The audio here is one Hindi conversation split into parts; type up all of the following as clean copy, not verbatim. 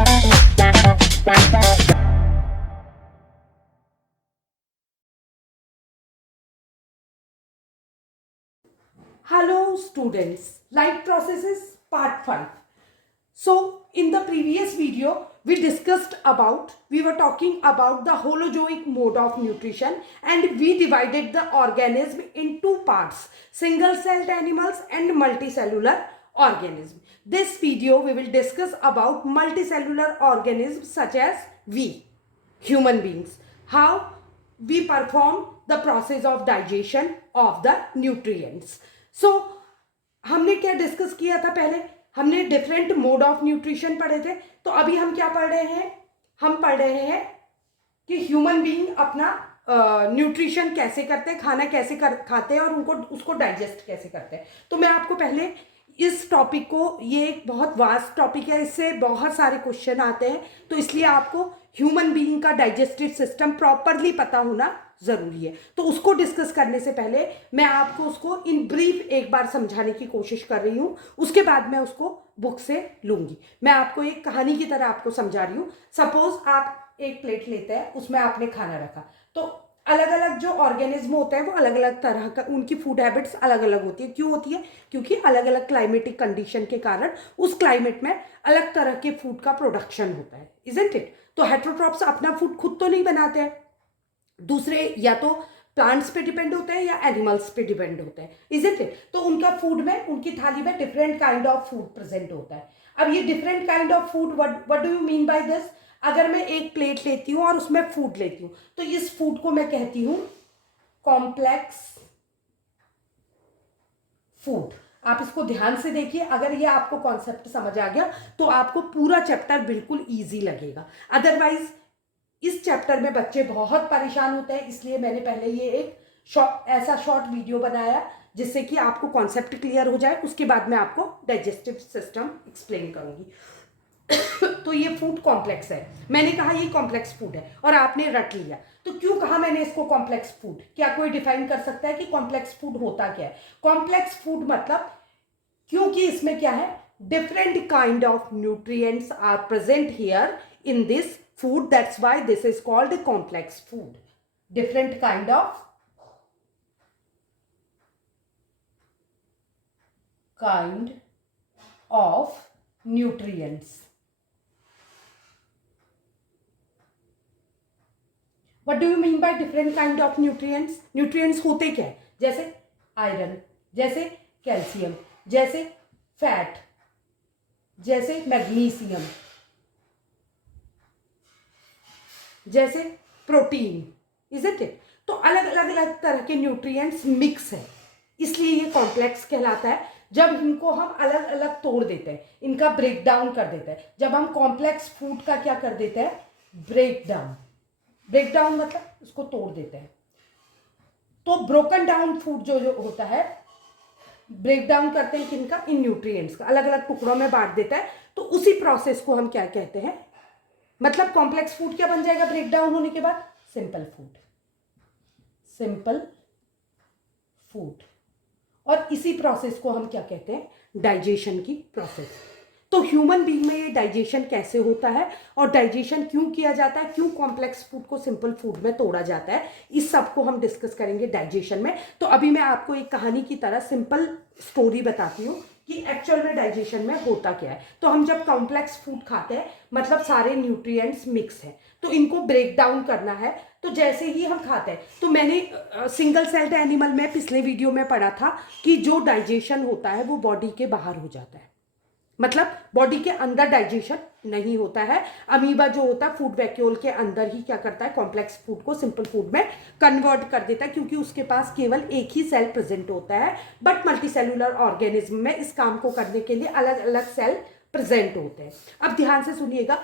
Hello students, life processes part 5. So in the previous video we were talking about the holozoic mode of nutrition, and we divided the organism in two parts, single celled animals and multicellular organism. This video we will discuss about multicellular organisms such as we, human beings, how we perform the process of digestion of the nutrients. So हमने क्या डिस्कस किया था? पहले हमने डिफरेंट मोड ऑफ न्यूट्रिशन पढ़े थे. तो अभी हम क्या पढ़ रहे हैं? हम पढ़ रहे हैं कि ह्यूमन बीइंग अपना न्यूट्रिशन कैसे करते हैं, खाना कैसे खाते हैं और उनको उसको डाइजेस्ट कैसे करते हैं. तो मैं आपको पहले इस टॉपिक को, ये एक बहुत वास्ट टॉपिक है, इससे बहुत सारे क्वेश्चन आते हैं, तो इसलिए आपको ह्यूमन बीइंग का डाइजेस्टिव सिस्टम प्रॉपरली पता होना ज़रूरी है. तो उसको डिस्कस करने से पहले मैं आपको उसको इन ब्रीफ एक बार समझाने की कोशिश कर रही हूँ. उसके बाद मैं उसको बुक से लूँगी. मैं आपको एक कहानी की तरह आपको समझा रही हूँ. सपोज आप एक प्लेट लेते हैं, उसमें आपने खाना रखा, तो अलग अलग जो ऑर्गेनिज्म होते हैं वो अलग अलग तरह का, उनकी फूड हैबिट्स अलग अलग होती है. क्यों होती है? क्योंकि अलग अलग क्लाइमेटिक कंडीशन के कारण उस क्लाइमेट में अलग तरह के फूड का प्रोडक्शन होता है. Isn't it? तो हेटेरोट्रॉप्स अपना फूड खुद तो नहीं बनाते हैं, दूसरे या तो प्लांट्स पे डिपेंड होते हैं या एनिमल्स पे डिपेंड होते हैं. Isn't it? तो उनका फूड में, उनकी थाली में different kind of food present होता है. अब ये different kind of food, what do you mean by this? अगर मैं एक प्लेट लेती हूँ और उसमें फूड लेती हूँ, तो इस फूड को मैं कहती हूँ कॉम्प्लेक्स फूड. आप इसको ध्यान से देखिए. अगर ये आपको कॉन्सेप्ट समझ आ गया तो आपको पूरा चैप्टर बिल्कुल इजी लगेगा. अदरवाइज इस चैप्टर में बच्चे बहुत परेशान होते हैं, इसलिए मैंने पहले ये एक ऐसा शॉर्ट वीडियो बनाया जिससे कि आपको कॉन्सेप्ट क्लियर हो जाए. उसके बाद मैं आपको डाइजेस्टिव सिस्टम एक्सप्लेन करूंगी. तो ये फूड कॉम्प्लेक्स है. मैंने कहा ये कॉम्प्लेक्स फूड है और आपने रट लिया. तो क्यों कहा मैंने इसको कॉम्प्लेक्स फूड? क्या कोई डिफाइन कर सकता है कि कॉम्प्लेक्स फूड होता क्या है? कॉम्प्लेक्स फूड मतलब, क्योंकि इसमें क्या है, different kind of nutrients are present here in this food, that's why this is called complex food. Different kind of nutrients. What do you mean by different kind of nutrients? Nutrients होते क्या है? जैसे आयरन, जैसे कैल्शियम, जैसे फैट, जैसे मैग्नीशियम, जैसे प्रोटीन. Isn't it? तो अलग अलग तरह के न्यूट्रिएंट्स मिक्स है, इसलिए ये कॉम्प्लेक्स कहलाता है. जब इनको हम अलग अलग तोड़ देते हैं, इनका ब्रेक डाउन कर देते हैं, जब हम कॉम्प्लेक्स फूड का क्या कर देते हैं, ब्रेक डाउन मतलब उसको तोड़ देते हैं. तो ब्रोकन डाउन फूड जो होता है, ब्रेक डाउन करते हैं किनका, इन न्यूट्रिएंट्स का, अलग अलग टुकड़ों में बांट देता है. तो उसी प्रोसेस को हम क्या कहते हैं, मतलब कॉम्प्लेक्स फूड क्या बन जाएगा ब्रेक डाउन होने के बाद? Simple food. और इसी प्रोसेस को हम क्या कहते हैं, डाइजेशन की प्रोसेस. तो ह्यूमन बीइंग में ये डाइजेशन कैसे होता है और डाइजेशन क्यों किया जाता है, क्यों कॉम्प्लेक्स फूड को सिंपल फूड में तोड़ा जाता है, इस सब को हम डिस्कस करेंगे डाइजेशन में. तो अभी मैं आपको एक कहानी की तरह सिंपल स्टोरी बताती हूँ कि एक्चुअल में डाइजेशन में होता क्या है. तो हम जब कॉम्प्लेक्स फूड खाते हैं, मतलब सारे न्यूट्रिएंट्स मिक्स हैं, तो इनको ब्रेक डाउन करना है. तो जैसे ही हम खाते हैं, तो मैंने सिंगल सेल्ड एनिमल में पिछले वीडियो में पढ़ा था कि जो डाइजेशन होता है वो बॉडी के बाहर हो जाता है, मतलब बॉडी के अंदर डाइजेशन नहीं होता है. अमीबा जो होता है फूड वैक्यूल के अंदर ही क्या करता है, कॉम्प्लेक्स फूड को सिंपल फूड में कन्वर्ट कर देता है, क्योंकि उसके पास केवल एक ही सेल प्रेजेंट होता है. बट मल्टीसेलुलर ऑर्गेनिज्म में इस काम को करने के लिए अलग अलग सेल प्रेजेंट होते हैं. अब ध्यान से सुनिएगा,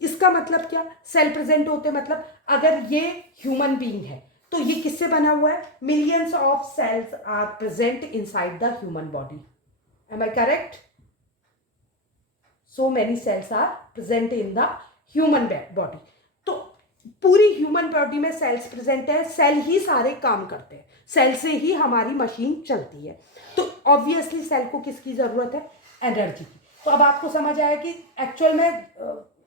इसका मतलब क्या, सेल प्रेजेंट होते मतलब अगर ये ह्यूमन बीइंग है तो ये किससे बना हुआ है, millions of cells are present inside the human body. Am I correct? So many cells are present in the human body. तो पूरी ह्यूमन बॉडी में सेल्स प्रेजेंट है, सेल ही सारे काम करते हैं, सेल से ही हमारी मशीन चलती है. तो ऑब्वियसली सेल को किसकी जरूरत है, एनर्जी की. तो अब आपको समझ आया कि एक्चुअल में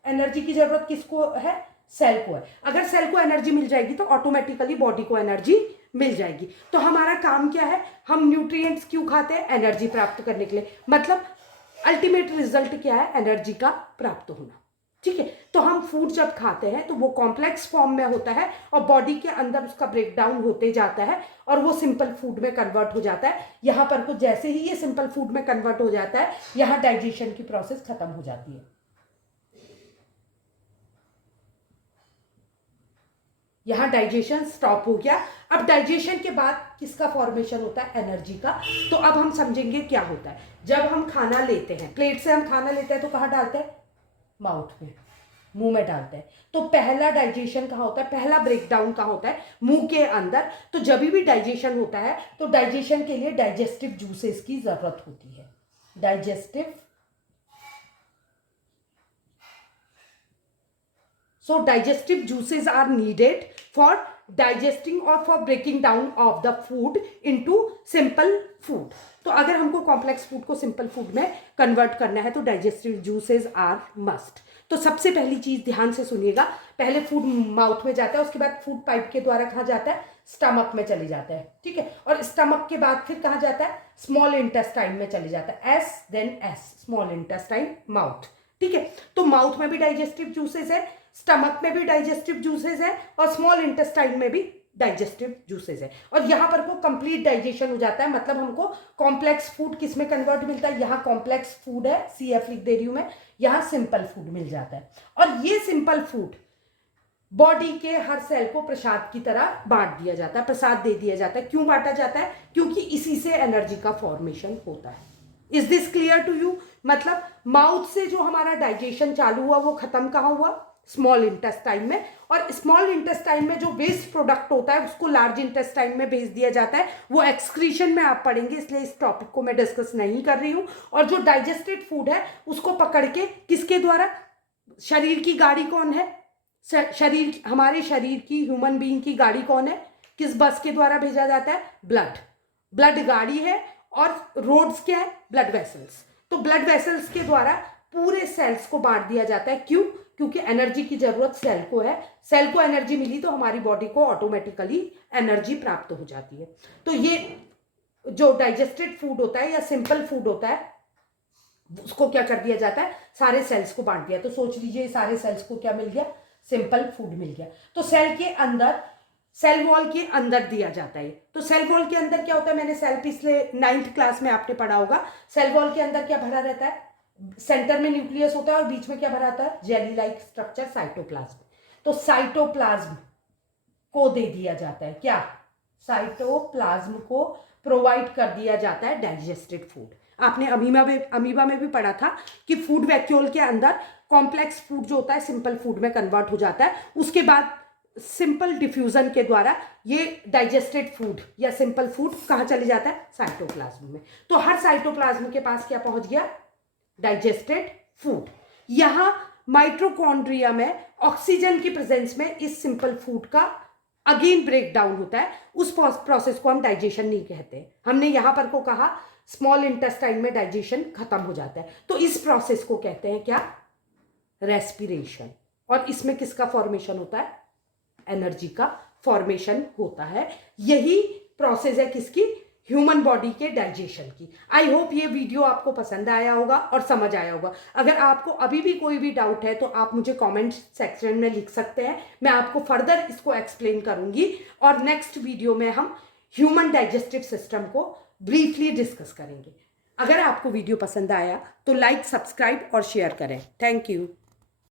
एनर्जी की जरूरत किसको है? सेल को है। अगर सेल को एनर्जी मिल जाएगी तो ऑटोमेटिकली बॉडी को एनर्जी मिल जाएगी। तो हमारा काम क्या है? हम न्यूट्रिएंट्स क्यों खाते हैं? एनर्जी प्राप्त करने के लिए। मतलब अल्टीमेट रिजल्ट क्या है? एनर्जी का प्राप्त होना। ठीक है, तो हम फूड जब खाते हैं तो वो कॉम्प्लेक्स फॉर्म में होता है और बॉडी के अंदर उसका ब्रेकडाउन होते जाता है और वो सिंपल फूड में कन्वर्ट हो जाता है। यहां पर कुछ जैसे ही ये सिंपल फूड में कन्वर्ट हो जाता है, यहां डाइजेशन की प्रोसेस खत्म हो जाती है। यहां डाइजेशन स्टॉप हो गया। अब डाइजेशन के बाद किसका फॉर्मेशन होता है? एनर्जी का। तो अब हम समझेंगे क्या होता है। जब हम खाना लेते हैं, प्लेट से हम खाना लेते हैं तो कहाँ डालते हैं? माउथ में, मुंह में डालते हैं। तो पहला डाइजेशन कहाँ होता है? पहला ब्रेकडाउन कहाँ होता है? मुंह के अंदर। तो जब भी डाइजेशन होता है तो डाइजेशन के लिए डाइजेस्टिव जूसेस की जरूरत होती है। Digestive, so digestive juices are needed for digesting or for breaking down of the food into simple food. तो अगर हमको कॉम्प्लेक्स फूड को सिंपल फूड में कन्वर्ट करना है तो डाइजेस्टिव जूसेस आर मस्ट। तो सबसे पहली चीज ध्यान से सुनिएगा, पहले फूड माउथ में जाता है, उसके बाद फूड पाइप के द्वारा कहाँ जाता है? स्टमक में चले जाता है। ठीक है, और स्टमक के बाद फिर कहाँ जाता है? स्मॉल इंटेस्टाइन में चले जाता है। एस देन एस, स्मॉल इंटेस्टाइन, माउथ। ठीक है, तो माउथ में भी डाइजेस्टिव जूसेस है, स्टमक में भी डाइजेस्टिव जूसेस है और स्मॉल इंटेस्टाइन में भी डाइजेस्टिव जूसेस है। और यहां पर वो कंप्लीट डाइजेशन हो जाता है। मतलब हमको कॉम्प्लेक्स फूड किस में कन्वर्ट मिलता है? यहाँ कॉम्प्लेक्स फूड है, CF लिख दे रही हूं मैं, यहाँ सिंपल फूड मिल जाता है। और ये सिंपल फूड बॉडी के हर सेल को प्रसाद की तरह बांट दिया जाता है, प्रसाद दे दिया जाता है। क्यों बांटा जाता है? क्योंकि इसी से एनर्जी का फॉर्मेशन होता है। Is this clear to you? मतलब माउथ से जो हमारा डाइजेशन चालू हुआ वो खत्म कहाँ हुआ? स्मॉल इंटेस्टाइन में। और स्मॉल इंटेस्टाइन में जो वेस्ट प्रोडक्ट होता है उसको लार्ज इंटेस्टाइन में भेज दिया जाता है। वो एक्सक्रीशन में आप पढ़ेंगे, इसलिए इस टॉपिक को मैं डिस्कस नहीं कर रही हूं। और जो डाइजेस्टेड फूड है उसको पकड़ के किसके द्वारा? शरीर की गाड़ी कौन है? शरीर, हमारे शरीर की, ह्यूमन बीइंग की गाड़ी कौन है? किस बस के द्वारा भेजा जाता है? ब्लड। ब्लड गाड़ी है और रोड्स क्या है? Blood vessels. तो ब्लड वेसल्स के द्वारा पूरे सेल्स को बांट दिया जाता है। क्यों? क्योंकि एनर्जी की जरूरत सेल को है। सेल को एनर्जी मिली तो हमारी बॉडी को ऑटोमेटिकली एनर्जी प्राप्त हो जाती है। तो ये जो डाइजेस्टेड फूड होता है या सिंपल फूड होता है उसको क्या कर दिया जाता है? सारे सेल्स को बांट दिया। तो सोच लीजिए सारे सेल्स को क्या मिल गया? सिंपल फूड मिल गया। तो सेल के अंदर, सेल वॉल के अंदर दिया जाता है। तो सेल वॉल के अंदर क्या होता है? मैंने सेल पिछले 9th क्लास में आपने पढ़ा होगा। सेल वॉल के अंदर क्या भरा रहता है? सेंटर में न्यूक्लियस होता है और बीच में क्या भरा रहता है? Jelly like structure, cytoplasm. तो साइटोप्लाज्म को दे दिया जाता है क्या? साइटोप्लाज्म को प्रोवाइड कर दिया जाता है डाइजेस्टेड फूड। आपने अमीबा में भी पढ़ा था कि फूड वैक्यूल के अंदर कॉम्प्लेक्स फूड जो होता है सिंपल फूड में कन्वर्ट हो जाता है। उसके बाद सिंपल डिफ्यूजन के द्वारा ये डाइजेस्टेड फूड या सिंपल फूड कहाँ चले जाता है? साइटोप्लाज्म में। तो हर साइटोप्लाज्म के पास क्या पहुंच गया? Digested food. यहां माइटोकॉन्ड्रिया में ऑक्सीजन की प्रेजेंस में इस सिंपल फूड का अगेन ब्रेक डाउन होता है। उस प्रोसेस को हम डाइजेशन नहीं कहते। हमने यहां पर को कहा स्मॉल इंटेस्टाइन में डाइजेशन खत्म हो जाता है। तो इस प्रोसेस को कहते हैं क्या? रेस्पिरेशन। और इसमें किसका फॉर्मेशन होता है? एनर्जी का फॉर्मेशन होता है। यही प्रोसेस है किसकी? ह्यूमन बॉडी के डाइजेशन की। आई होप ये वीडियो आपको पसंद आया होगा और समझ आया होगा। अगर आपको अभी भी कोई भी डाउट है तो आप मुझे कमेंट सेक्शन में लिख सकते हैं, मैं आपको फर्दर इसको एक्सप्लेन करूंगी। और नेक्स्ट वीडियो में हम ह्यूमन डाइजेस्टिव सिस्टम को ब्रीफली डिस्कस करेंगे। अगर आपको वीडियो पसंद आया तो लाइक, सब्सक्राइब और शेयर करें। Thank you.